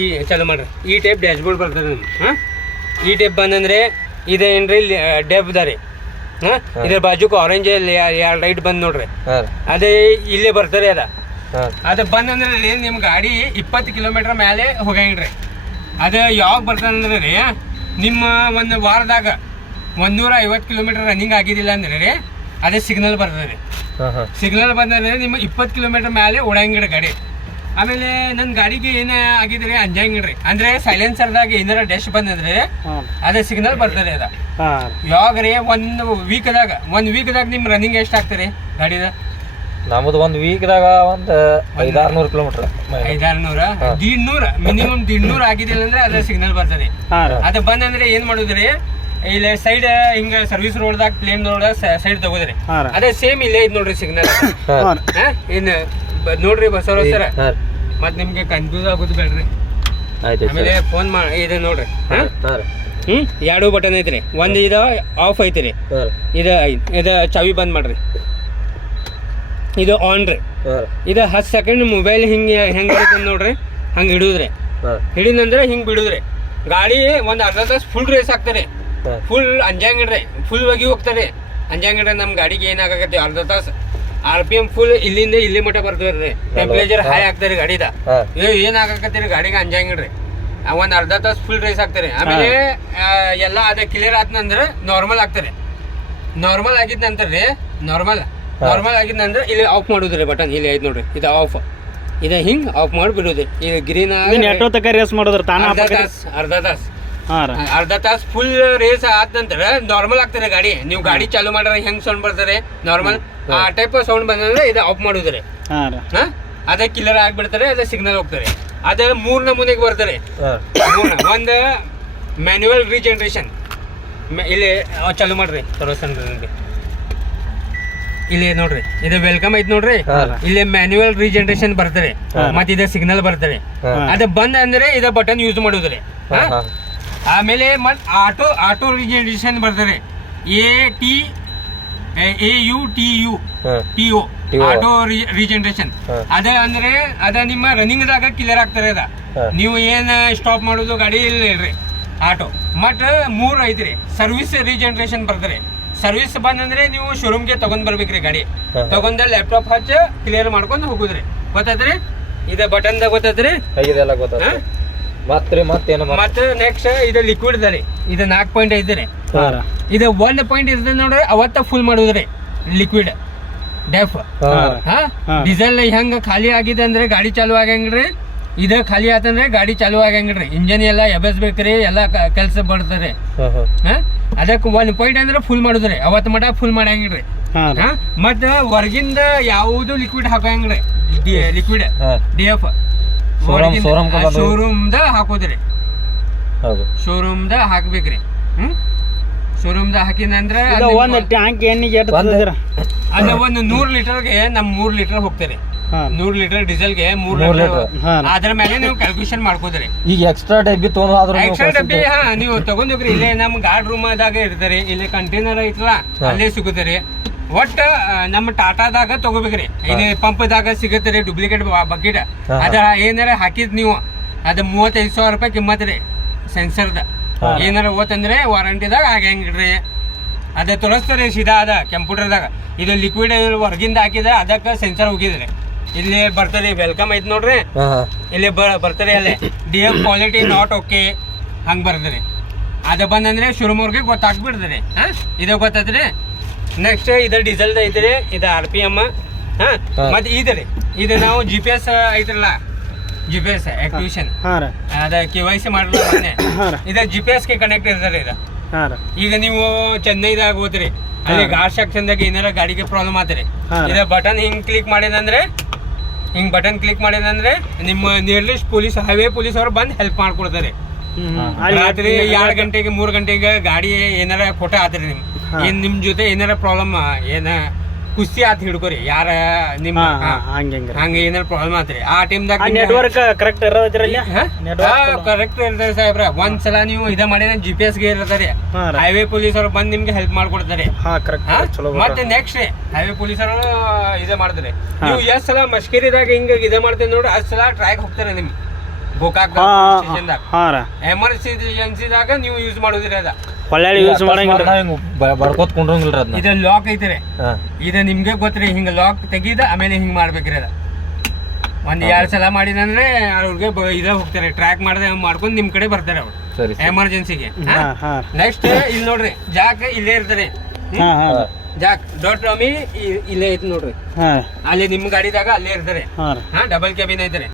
ಈ ಚಾಲು ಮಾಡ್ರಿ. ಈ ಟೈಪ್ ಡ್ಯಾಶ್ ಬೋರ್ಡ್ ಬರ್ತದೆ ನಿಮ್ಗೆ. ಹಾಂ, ಈ ಟೈಪ್ ಬಂದಂದ್ರೆ ಇದೇನ್ರಿ ಡೆಪ್ ಅದ ರೀ. ಹಾಂ, ಇದ್ರ ಬಾಜುಕ್ ಆರೆಂಜ್ ಎರಡು ಲೈಟ್ ಬಂದ್ ನೋಡ್ರಿ. ಅದೇ ಇಲ್ಲೇ ಬರ್ತಾರೆ ಅದ ಬಂದಂದ್ರೆ ನಿಮ್ ಗಾಡಿ 20 ಕಿಲೋಮೀಟರ್ ಮೇಲೆ ಹೋಗಂಗ್ರಿ. ಅದು ಯಾವಾಗ ಬರ್ತದಂದ್ರೆ ರೀ, ನಿಮ್ಮ ಒಂದು ವಾರದಾಗ 150 ಕಿಲೋಮೀಟರ್ ರನ್ನಿಂಗ್ ಆಗಿದ್ದಿಲ್ಲ ಅಂದ್ರೆ ರೀ ಅದೇ ಸಿಗ್ನಲ್ ಬರ್ತದೆ ರೀ. ಸಿಗ್ನಲ್ ಬಂದ್ರೆ ನಿಮ್ಮ 20 ಕಿಲೋಮೀಟರ್ ಮೇಲೆ ಓಡಂಗಿಡ್ರಿ ಗಾಡಿ. ಆಮೇಲೆ ನನ್ನ ಗಾಡಿಗೆ ಏನ ಆಗಿದ್ರಿ ಅಂಜಂಗಿಡ್ರಿ, ಅಂದ್ರೆ ಸೈಲೆನ್ಸರ್ದಾಗ ಏನಾರ ಡ್ಯಾಶ್ ಬಂದ್ರೆ ಅದೇ ಸಿಗ್ನಲ್ ಬರ್ತದೆ ಅದ. ಯಾವಾಗ ರೀ ಒಂದು ವೀಕ್ದಾಗ ನಿಮ್ ರನ್ನಿಂಗ್ ಎಷ್ಟು ಆಗ್ತದೆ ಗಾಡಿದ? ನಮ್ದು ಒಂದು ವೀಕ್ದಾಗ ಒಂದು 500-600 ಕಿಲೋಮೀಟರ್, 500-150 ಮಿನಿಮಮ್ 150 ಆಗಿದಿಲ್ಲ ಅಂದ್ರೆ ಅದ್ರ ಸಿಗ್ನಲ್ ಬರ್ತದೆ. ಅದ ಬಂದಂದ್ರೆ ಏನ್ ಮಾಡುದ್ರಿ, ಇಲ್ಲಿ ಸೈಡ್ ಹಿಂಗ ಸರ್ವಿಸ್ ರೋಡ್ದಾಗ ಪ್ಲೇನ್ ರೋಡ್ ಸೈಡ್ ತಗೋದ್ರಿ. ಅದೇ ಸೇಮ್ ಇಲ್ಲೇ ಐತ್ ನೋಡ್ರಿ ಸಿಗ್ನಲ್. ಇನ್ ನೋಡ್ರಿ ಬಸವರಾಜ್ ಸರ್, ಮತ್ ನಿಮ್ಗೆ ಕನ್ಫ್ಯೂಸ್ ಆಗೋದು ಬೇಡ್ರಿ. ಆಮೇಲೆ ಫೋನ್ ಮಾಡಿ ಇದು ನೋಡ್ರಿ. ಎರಡು ಬಟನ್ ಐತ್ರಿ, ಒಂದ್ ಇದು ಆಫ್ ಐತ್ರಿ, ಇದ ಚಾವಿ ಬಂದ್ ಮಾಡ್ರಿ, ಇದು ಆನ್ ರೀ. ಇದು 10 ಸೆಕೆಂಡ್ ಮೊಬೈಲ್ ಹೆಂಗ್ ನೋಡ್ರಿ, ಹಂಗ ಹಿಡಿದ್ರಿ. ಹಿಡಿದಂದ್ರೆ ಹಿಂಗ್ ಬಿಡುದ್ರಿ. ಗಾಡಿ ಒಂದ್ ಅರ್ಧ ತಾಸು ಫುಲ್ ರೇಸ್ ಆಗ್ತಾರೆ, ಫುಲ್ ಅಂಜಂಗಿಡ್ರಿ, ಫುಲ್ ಹೋಗಿ ಹೋಗ್ತಾರೆ ಅಂಜಂಗಿಡ್ರಿ. ನಮ್ ಗಾಡಿಗೆ ಏನಾಗತ್ತೆ, ಅರ್ಧ ತಾಸು RPM ಫುಲ್ ಇಲ್ಲಿಂದ ಇಲ್ಲಿ ಮಟ್ಟ ಬರ್ತದ್ರಿ. ಟೆಂಪರೇಚರ್ ಹೈ ಆಗ್ತಾರೆ ಗಾಡಿದ. ಏನಾಗತ್ತೀರಿ ಗಾಡಿಗೆ ಅಂಜಂಗಿಡ್ರಿ, ಒಂದ್ ಅರ್ಧ ತಾಸು ಫುಲ್ ರೇಸ್ ಆಗ್ತಾರೆ. ಆಮೇಲೆ ಎಲ್ಲ ಅದ ಕ್ಲಿಯರ್ ಆದ್ನಂದ್ರ ನಾರ್ಮಲ್ ಆಗ್ತಾರೆ. ನಾರ್ಮಲ್ ಆಗಿದ ನಂತರ ರೀ, ನಾರ್ಮಲ್ ಆಗಿದ್ನಂದ್ರೆ ಇಲ್ಲಿ ಆಫ್ ಮಾಡುದ್ರಿ ಬಟನ್, ಇಲ್ಲಿ ಐತ್ ನೋಡ್ರಿ, ಇದು ಆಫ್. ಇದ ಹಿಂಗ್ ಆಫ್ ಮಾಡಿ ಬಿಡುದ್ರಿ. ಈಗ ಗ್ರೀನ್ ರೇಸ್ ಮಾಡಿದ್ರ ಅರ್ಧ ತಾಸ್ ಫುಲ್ ರೇಸ್ ಆದ ನಂತರ ನಾರ್ಮಲ್ ಆಗ್ತಾರೆ ಗಾಡಿ. ನೀವು ಗಾಡಿ ಚಾಲು ಮಾಡ್ರೆ ಹೆಂಗ್ ಸೌಂಡ್ ಬರ್ತಾರೆ ನಾರ್ಮಲ್, ಆ ಟೈಪ್ ಸೌಂಡ್ ಬಂದ್ರೆ ಇದು ಆಫ್ ಮಾಡುದ್ರಿ. ಅದೇ ಕಿಲ್ಲರ್ ಆಗ್ಬಿಡ್ತಾರೆ, ಅದೇ ಸಿಗ್ನಲ್ ಹೋಗ್ತಾರೆ. ಅದ 3 ನಮೂನೆಗೆ ಬರ್ತಾರೆ. ಒಂದು ಮ್ಯಾನ್ಯುವಲ್ ರೀಜನರೇಷನ್, ಇಲ್ಲಿ ಚಾಲು ಮಾಡ್ರಿ ತೋರಿಸ್ತಾನೆ. ಇಲ್ಲಿ ನೋಡ್ರಿ, ಇದು ವೆಲ್ಕಮ್ ಐತ್ ನೋಡ್ರಿ, ಇಲ್ಲಿ ಮ್ಯಾನ್ಯುವಲ್ ರೀಜನರೇಷನ್ ಬರ್ತಾರೆ, ಮತ್ ಇದ ಸಿಗ್ನಲ್ ಬರ್ತಾರೆ. ಅದ ಬಂದ್ ಅಂದ್ರೆ ಇದ ಬಟನ್ ಯೂಸ್ ಮಾಡುದ್ರಿ. ಆಮೇಲೆ ಮತ್ ಆಟೋ ರೀಜನರೇಷನ್ ಬರ್ತಾರೆ, AUTO ಆಟೋ ರೀಜನರೇಷನ್. ಅದ ಅಂದ್ರೆ ಅದ ನಿಮ್ಮ ರನ್ನಿಂಗ್ ದಾಗ ಕ್ಲಿಯರ್ ಆಗ್ತಾರೆ. ಅದ ನೀವು ಏನ್ ಸ್ಟಾಪ್ ಮಾಡೋದು ಗಾಡಿ ಇಲ್ರಿ ಆಟೋ. ಮತ್ 3 ಐತ್ರಿ ಸರ್ವಿಸ್ ರೀಜನರೇಷನ್ ಬರ್ತಾರೆ. ಸರ್ವಿಸ್ ಬಂದಂದ್ರೆ ನೀವು ಶೋರೂಮ್ಗೆ ತಗೊಂಡ್ ಬರ್ಬೇಕ್ರಿ. ಗಾಡಿ ತಗೊಂಡ ಲ್ಯಾಪ್ಟಾಪ್ ಹಚ್ಚ ಕ್ಲಿಯರ್ ಮಾಡ್ಕೊಂಡು ಹೋಗುದ್ರಿ. ಗೊತ್ತಾಯ್ತ್ರಿ, ಇದ ಬಟನ್ ದಾಗ ಗೊತ್ತಾಯ್ತ್ರಿ. ಮತ್ತೆ ನೆಕ್ಸ್ಟ್ ಇದು ಲಿಕ್ವಿಡ್ ಅದ ರೀ, ಇದು 4 ಪಾಯಿಂಟ್ ಐತ್ರಿ. ಇದು 1 ಪಾಯಿಂಟ್ ಇರ್ತದೆ ನೋಡ್ರಿ, ಅವತ್ತ ಫುಲ್ ಮಾಡುದ್ರಿ ಲಿಕ್ವಿಡ್ ಡೆಫ್. ಡೀಸೆಲ್ ಹೆಂಗ ಖಾಲಿ ಆಗಿದೆ ಅಂದ್ರೆ ಗಾಡಿ ಚಾಲು ಆಗಂಗ್ರಿ, ಇದ ಖಾಲಿ ಆತಂದ್ರೆ ಗಾಡಿ ಚಾಲು ಆಗಂಗ್ರಿ. ಇಂಜನ್ ಎಲ್ಲ ಎಬಸ್ಬೇಕ್ರಿ, ಎಲ್ಲ ಕೆಲ್ಸ ಬರ್ತದೆ. ಅದಕ್ಕೆ 1 ಪಾಯಿಂಟ್ ಅಂದ್ರೆ ಫುಲ್ ಮಾಡುದ್ರಿ, ಅವತ್ ಮಟ ಫುಲ್ ಮಾಡಂಗಿಡ್ರಿ. ಮತ್ತ ಹೊರಗಿಂದ ಯಾವುದು ಲಿಕ್ವಿಡ್ ಹಾಕಂಗ್ರಿ, ಲಿಕ್ವಿಡ್ DF ಶೋರೂಮ್ದ ಹಾಕೋದ್ರಿ. ಶೋರೂಮ್ದ ಹಾಕ್ಬೇಕ್ರಿ. ಶೋರೂಮ್ದ ಹಾಕಿದಂದ್ರ ಅದ 100 ಲೀಟರ್ಗೆ ನಮ್ 3 ಲೀಟರ್ ಹೋಗ್ತಾರೆ. 100 ಲೀಟರ್ ಡೀಸೆಲ್ಗೆ 3 ಲೀಟರ್. ಅದ್ರ ಮೇಲೆ ನೀವು ಕ್ಯಾಲ್ಕುಲೇಷನ್ ಮಾಡ್ಕೋದ್ರಿ. ಈಗ ಎಕ್ಸ್ಟ್ರಾ ಡಬ್ಬಿ ನೀವು ತಗೊಂಡೋಗ್ರಿ. ಇಲ್ಲೇ ನಮ್ ಗಾರ್ಡ್ ರೂಮ್ ದಾಗ ಇರ್ತಾರೆ, ಇಲ್ಲಿ ಕಂಟೈನರ್ ಐತಲ್ಲ ಅಲ್ಲೇ ಸಿಗುತ್ತಾರೆ. ಒಟ್ಟ ನಮ್ಮ ಟಾಟಾದಾಗ ತಗೋಬೇಕ್ರಿ. ಇಲ್ಲಿ ಪಂಪ್ದಾಗ ಸಿಗತ್ರಿ ಡೂಪ್ಲಿಕೇಟ್ ಬಕೆಟ್. ಅದ ಏನಾರ ಹಾಕಿದ್ ನೀವು ಅದ 35,000 ರೂಪಾಯಿ ಕಿಮ್ಮತ್ ರೀ. ಸೆನ್ಸರ್ದ ಏನಾರ ಓತಂದ್ರೆ ವಾರಂಟಿದಾಗ ಆಗಂಗಿಡ್ರಿ. ಅದ ತೋರಿಸ್ತಾರೆ ಸೀದಾ ಅದ ಕಂಪ್ಯೂಟರ್ದಾಗ. ಇದು ಲಿಕ್ವಿಡ್ ಹೊರಗಿಂದ ಹಾಕಿದ್ರೆ ಅದಕ್ಕೆ ಸೆನ್ಸರ್ ಹೋಗಿದ್ರಿ. ಇಲ್ಲಿ ಬರ್ತಾರೆ ವೆಲ್ಕಮ್ ಐತ್ ನೋಡ್ರಿ, ಇಲ್ಲಿ ಬರ್ತಾರೆ ಅಲ್ಲೇ DF ಕ್ವಾಲಿಟಿ ನಾಟ್ ಓಕೆ ಹಂಗ್ ಬರ್ತಾರೆ. ಅದ ಬಂದಂದ್ರೆ ಶೋರೂಮ್ ಅವ್ರಿಗೆ ಗೊತ್ತಾಗ್ಬಿಡ್ತಾರೆ. ಇದು ಗೊತ್ತಾದ್ರಿ. ನೆಕ್ಸ್ಟ್ ಇದು ಡೀಸೆಲ್ ಐತ್ರಿ, ಇದು RPM. ಮತ್ತೆ ಇದ್ರಿ, ಇದು ನಾವು GPS ಐತ್ರಲ್ಲ, GPS ಆಕ್ಟಿವೇಶನ್, ಅದ KYC ಮಾಡಲ್ಲ ಇದ GPS ಗೆ ಕನೆಕ್ಟ್ ಇರ್ತಾರೆ. ಇದು ಈಗ ನೀವು ಚೆನ್ನೈದಾಗ ಹೋದ್ರಿ, ಅಲ್ಲಿ ಘಾಟ್ ಸೆಕ್ಷನ್ದಾಗ ಏನಾರ ಗಾಡಿಗೆ ಪ್ರಾಬ್ಲಮ್ ಆತ್ರಿ, ಇದ ಬಟನ್ ಹಿಂಗ್ ಕ್ಲಿಕ್ ಮಾಡಿದಂದ್ರೆ ನಿಮ್ಮ ನಿಯರ್ಲಿಸ್ಟ್ ಪೊಲೀಸ್, ಹೈವೇ ಪೊಲೀಸ್ ಅವ್ರು ಬಂದು ಹೆಲ್ಪ್ ಮಾಡ್ಕೊಡ್ತಾರೆ. ರಾತ್ರಿ 2 ಗಂಟೆಗೆ 3 ಗಂಟೆಗೆ ಗಾಡಿ ಏನಾರ ಫೋಟೋ ಆತ್ರಿ ನಿಮ್ ಜೊತೆ ಏನಾರ ಪ್ರಾಬ್ಲಮ್, ಏನ ಕುಸ್ತಿ ಆತ್ ಹಿಡ್ಕೋರಿ, ಯಾರ ನಿಮ್ಮ ಹಂಗ ಏನಾರ ಪ್ರಾಬ್ಲಮ್ ಆತ್ರಿ ಆ ಟೈಮ್ದಾಗ ನೆಟ್ವರ್ಕ್ ಕರೆಕ್ಟ್ ಕರೆಕ್ಟ್ ಇರ್ತದೆ ಸಾಹೇಬ್ರ. ಒಂದ್ಸಲ ನೀವು ಇದ ಮಾಡಿ GPS ಗೆ ಇರ್ತಾರೆ, ಹೈವೇ ಪೊಲೀಸ್ ಅವ್ರು ಬಂದ್ ನಿಮ್ಗೆ ಹೆಲ್ಪ್ ಮಾಡ್ಕೊಡ್ತಾರೆ. ಮತ್ತೆ ನೆಕ್ಸ್ಟ್ ಹೈವೇ ಪೊಲೀಸ್ ಅವರು ಇದ ಮಾಡ್ತಾರೆ. ನೀವು ಎಷ್ಟ್ ಸಲ ಮಸ್ಕೇರಿದಾಗ ಹಿಂಗ ಇದ ಮಾಡ್ತೇವೆ ನೋಡ್ರಿ, 10 ಸಲ ಟ್ರ್ಯಾಕ್ ಹೋಗ್ತಾರೆ ನಿಮ್ಗೆ. ಗೋಕಾಕ್ ಸ್ಟೇಷನ್ದಾಗ ಹಾಂ ರೀ ಎಮರ್ಜೆನ್ಸಿದಾಗ ನೀವು ಯೂಸ್ ಮಾಡೋದಿರ ಅದ ಹೊಳ್ಳಿ ಯೂಸ್ ಮಾಡಂಗಿಲ್ಲ ಬಡ್ಕೋತ್ ಕುಂಡ್ರಂಗಿಲ್ರಿ ಅದನ್ನ ಇದು ಲಾಕ್ ಐತ್ರಿ ಹಾ ಇದು ನಿಮ್ಗೆ ಗೊತ್ತ್ರಿ ಹಿಂಗ ಲಾಕ್ ತೆಗೀದ ಆಮೇಲೆ ಹಿಂಗ್ ಮಾಡ್ಬೇಕ್ರಿ ಅದ ಒಂದ್ 2 ಸಲ ಮಾಡಿದಂದ್ರೆ ಅವ್ರಿಗೆ ಇದ ಹೋಗ್ತಾರೆ ಟ್ರ್ಯಾಕ್ ಮಾಡ್ಕೊಂಡು ನಿಮ್ ಕಡೆ ಬರ್ತಾರೆ ಅವ್ರು ಸರಿ ಎಮರ್ಜೆನ್ಸಿಗೆ ಹಾಂ ಹಾಂ ನೆಕ್ಸ್ಟ್ ಇಲ್ಲಿ ನೋಡ್ರಿ ಜಾಕ್ ಇಲ್ಲೇ ಇರ್ತಾರೆ ಹಾಂ ಹಾಂ ಜಾಕ್ ಡಾಟ್ ಇಲ್ಲೇ ಐತಿ ನೋಡ್ರಿ ಹಾಂ ಅಲ್ಲಿ ನಿಮ್ ಗಾಡಿದಾಗ ಅಲ್ಲೇ ಇರ್ತಾರೆ ಹಾಂ ರೀ ಡಬಲ್ ಕ್ಯಾಬಿನ್ ಐತ್ರಿ